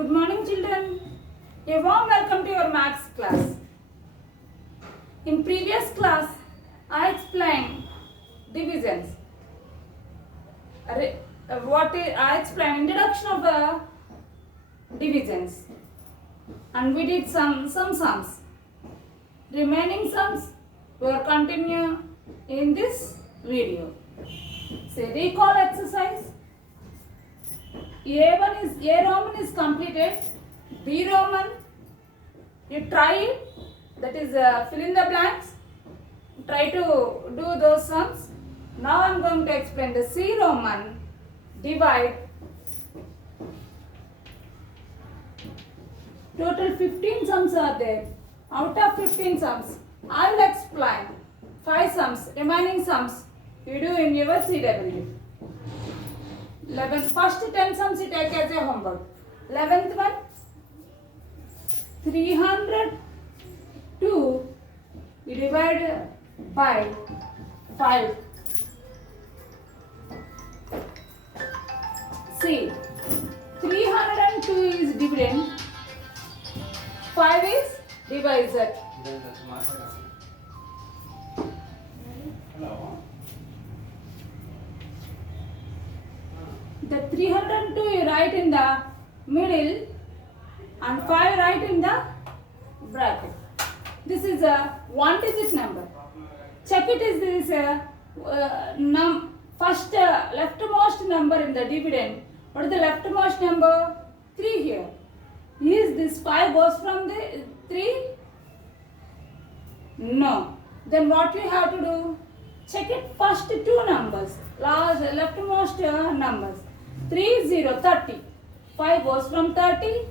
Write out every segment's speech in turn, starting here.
Good morning, children. A warm welcome to your maths class. In previous class, I explained divisions. I explained introduction of divisions, and we did some sums. Remaining sums we will continue in this video. Say recall exercise. A Roman is completed. B Roman, you try it. That is fill in the blanks. Try to do those sums. Now I am going to explain the C Roman. Divide. Total 15 sums are there. Out of 15 sums, I will explain 5 sums. Remaining sums you do in your CW. first 10 sums you take as a homework. 11th one, 302 you divide by 5. See, 302 is dividend, 5 is divisor. The 302 you write in the middle and 5 write in the bracket. This is a 1-digit number. Check it is this first leftmost number in the dividend. What is the leftmost number? 3 here. Is this 5 goes from the 3? No. Then what you have to do? Check it first 2 numbers. Leftmost numbers. 3, 0, 30. 5 goes from 30?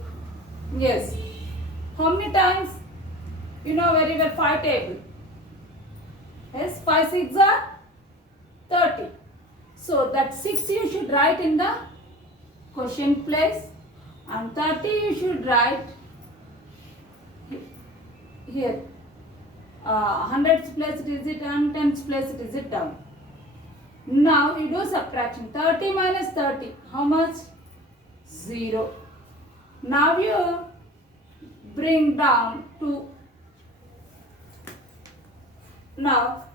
Yes. How many times? You know very well 5 table. Yes, 5 6 are 30. So that 6 you should write in the quotient place and 30 you should write here. Hundreds place digit and tens place digit down. Now you do subtraction. 30 minus 30. How much? 0. Now you bring down to. Now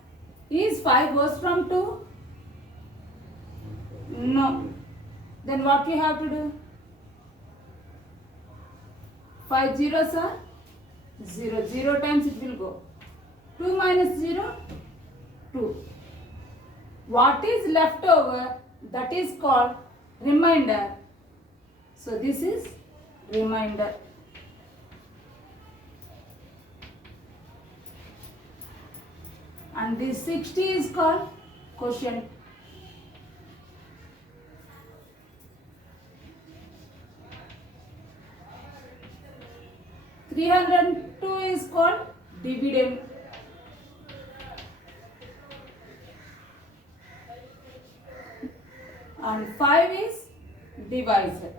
is 5 goes from 2? No. Then what you have to do? 5 zeros are 0. 0 times it will go. 2 minus 0? 2. What is left over? That is called remainder. So this is remainder. And this 60 is called quotient. (302) is called dividend. And 5 is divisor.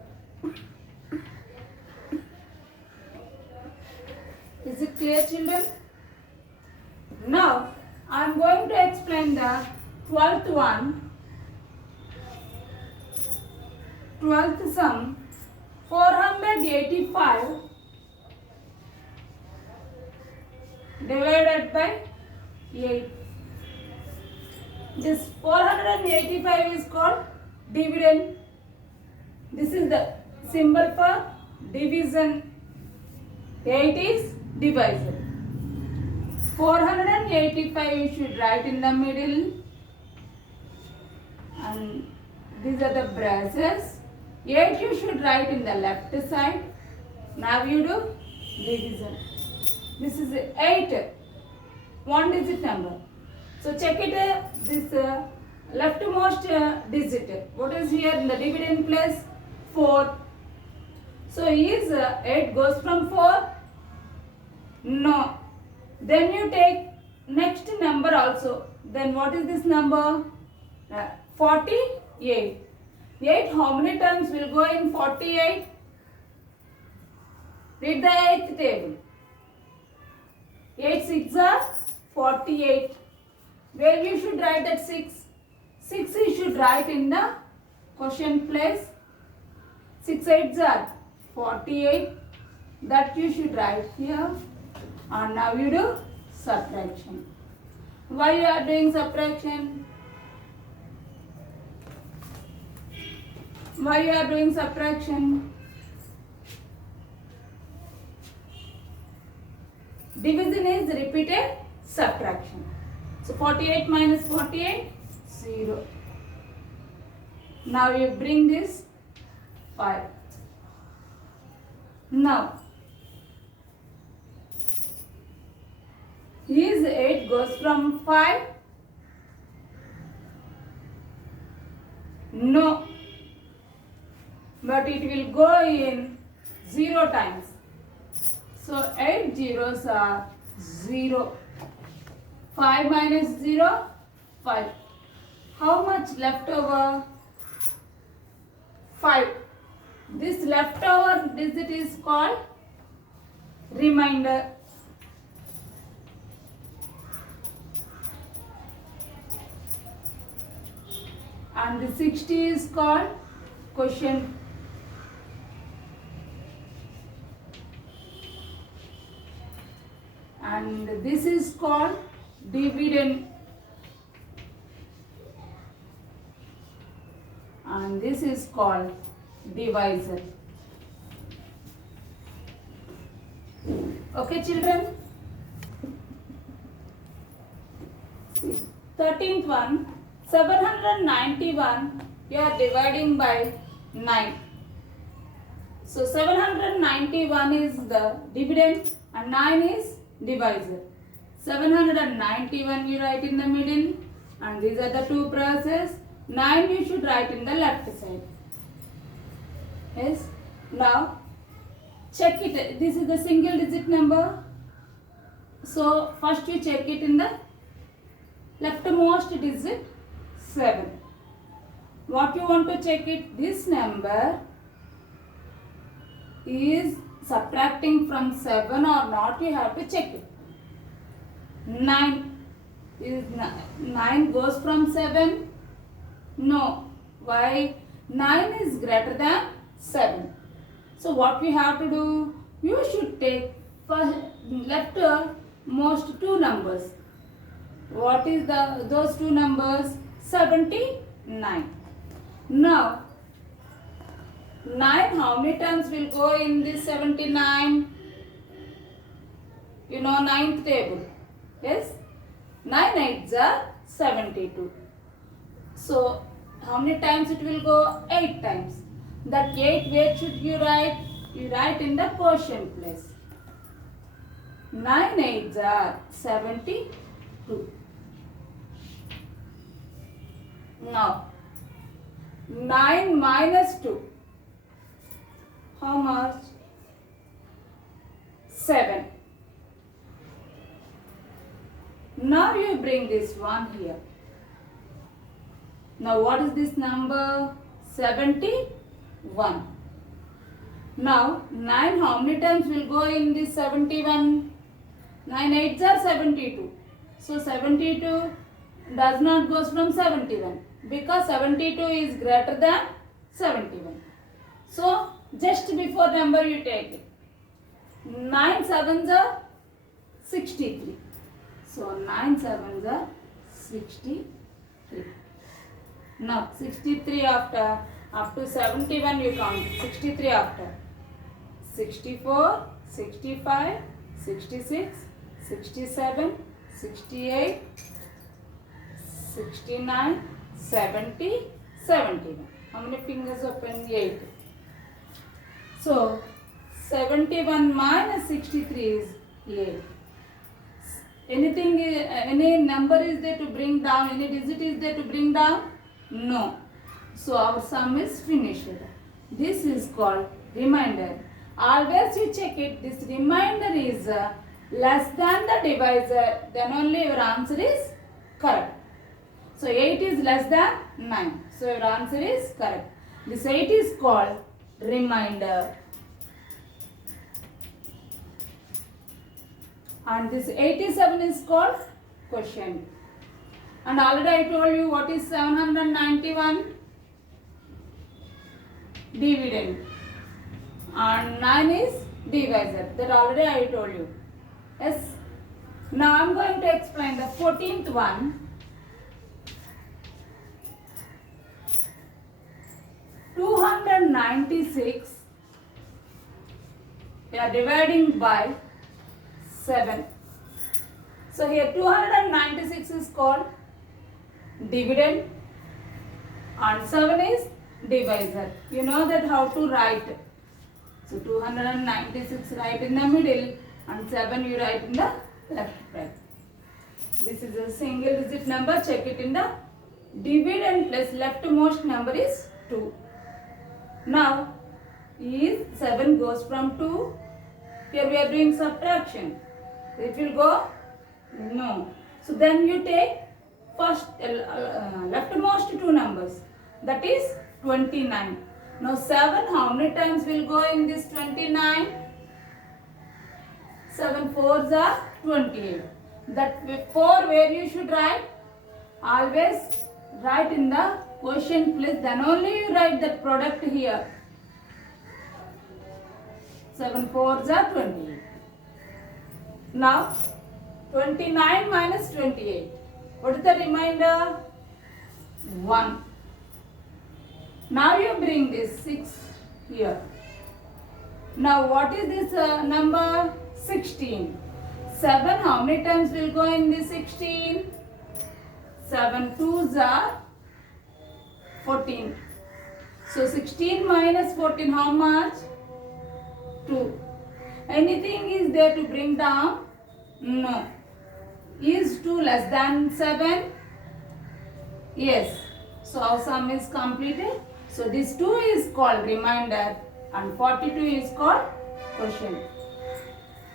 Is it clear, children? Now I am going to explain the 12th one. 12th sum, 485 divided by 8. This 485 is called dividend. This is the symbol for division. 8 is divisor. 485 you should write in the middle. And these are the braces. 8 you should write in the left side. Now you do division. This is 8. 1-digit number. So check it. This leftmost digit. What is here in the dividend place? 4. So is 8 goes from 4? No. Then you take next number also. Then what is this number? 48. 8 how many times will go in 48? Read the 8th table. 8 6 are 48. Where you should write that 6? 6 you should write in the quotient place. 6 8s are 48. That you should write here. And now you do subtraction. Why you are doing subtraction? Why you are doing subtraction? Division is repeated subtraction. So 48 minus 48, 0. Now you bring this 5. Now, his 8 goes from 5. No. But it will go in 0 times. So 8 zeros are 0. 5 minus 0, 5. How much left over? 5. This leftover digit is called remainder. And the 60 is called quotient. And this is called dividend. And this is called divisor. Okay, children? See, 13th one, 791, you are dividing by 9. So 791 is the dividend and 9 is divisor. 791 you write in the middle and these are the two process. 9 you should write in the left side. Yes. Now check it. This is the single digit number. So first you check it in the leftmost digit 7. What you want to check it? This number is subtracting from 7 or not, you have to check it. 9 is 9 goes from 7? No. Why? 9 is greater than 7. So what we have to do? You should take first leftmost two numbers. What is those two numbers? 79. Now 9 how many times will go in this 79? You know ninth table. Yes? 9 8s are 72. So how many times it will go? 8 times. That 8 where should you write? You write in the quotient place. 9 8s are 72. Now 9 minus 2. How much? 7. Now you bring this one here. Now what is this number? 71. Now 9 how many times will go in this 71? 9 8s are 72. So 72 does not goes from 71 because 72 is greater than 71. So just before number you take it. 9 7s are 63. So 9 7s are 63. Now 63 after up to 71 you count. 63 after 64, 65, 66, 67, 68, 69, 70, 71. How many fingers open? 8. So 71 minus 63 is 8. Anything, any number is there to bring down? Any digit is there to bring down? No. So our sum is finished. This is called remainder. Always you check it. This remainder is less than the divisor. Then only your answer is correct. So 8 is less than 9. So your answer is correct. This 8 is called remainder. And this 87 is called quotient. And already I told you what is 791? Dividend. and 9 is divisor. That already I told you. Yes. Now I am going to explain the 14th one. 296 we are dividing by 7. So here 296 is called dividend and 7 is divisor. You know that how to write. So 296 write in the middle and 7 you write in the left bracket. This is a single digit number. Check it in the dividend plus leftmost number is 2. Now is 7 goes from 2. Here we are doing subtraction. It will go no. So then you take first leftmost 2 numbers, that is 29. Now 7 how many times will go in this 29? 7 4s are 28. That 4 where you should write? Always write in the quotient place, then only you write that product here. 7 4s are 28. Now 29 minus 28. What is the remainder? 1. Now you bring this 6 here. Now what is this number? 16. 7 how many times will go in this 16? 7 2s are 14. So 16 minus 14 how much? 2. Anything is there to bring down? No. Is 2 less than 7? Yes. So our sum is completed. So this 2 is called remainder and 42 is called quotient.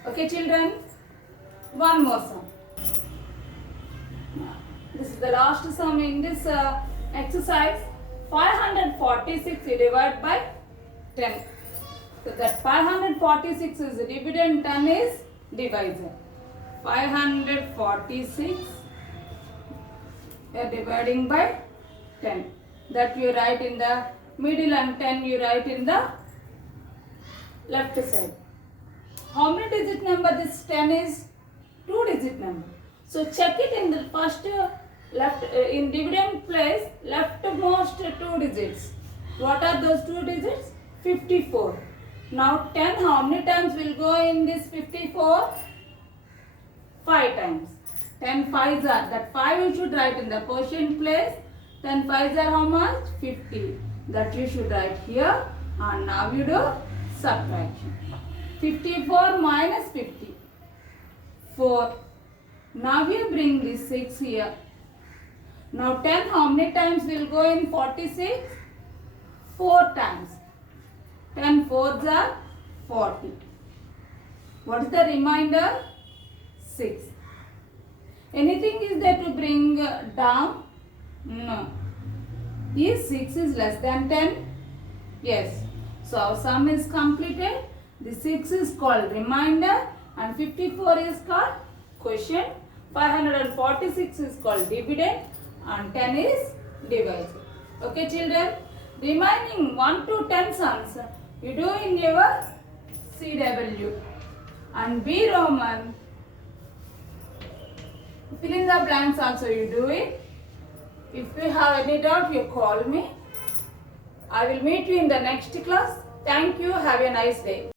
Okay children? One more sum. This is the last sum in this exercise. 546 you divide by 10. So that 546 is the dividend, 10 is divisor. 546 we are dividing by 10. That you write in the middle and 10 you write in the left side. How many digit number this 10 is? 2 digit number. So check it in the first left in dividend place, leftmost 2 digits. What are those 2 digits? 54. Now 10 how many times will go in this 54? 5 times. 10 5s are, that 5 you should write in the quotient place. 10 5s are how much? 50. That you should write here. And now you do subtraction. 54 minus 50. 4. Now we bring this 6 here. Now 10 how many times will go in 46? 4 times. 10 4s are 40. What is the remainder? 6. Anything is there to bring down? No. Is 6 is less than 10? Yes. So our sum is completed. The 6 is called remainder and 54 is called quotient. 546 is called dividend and 10 is divisor. Okay children? Remaining 1 to 10 sums you do in your CW and B Roman. Fill in the blanks also you do it. If you have any doubt you call me. I will meet you in the next class. Thank you. Have a nice day.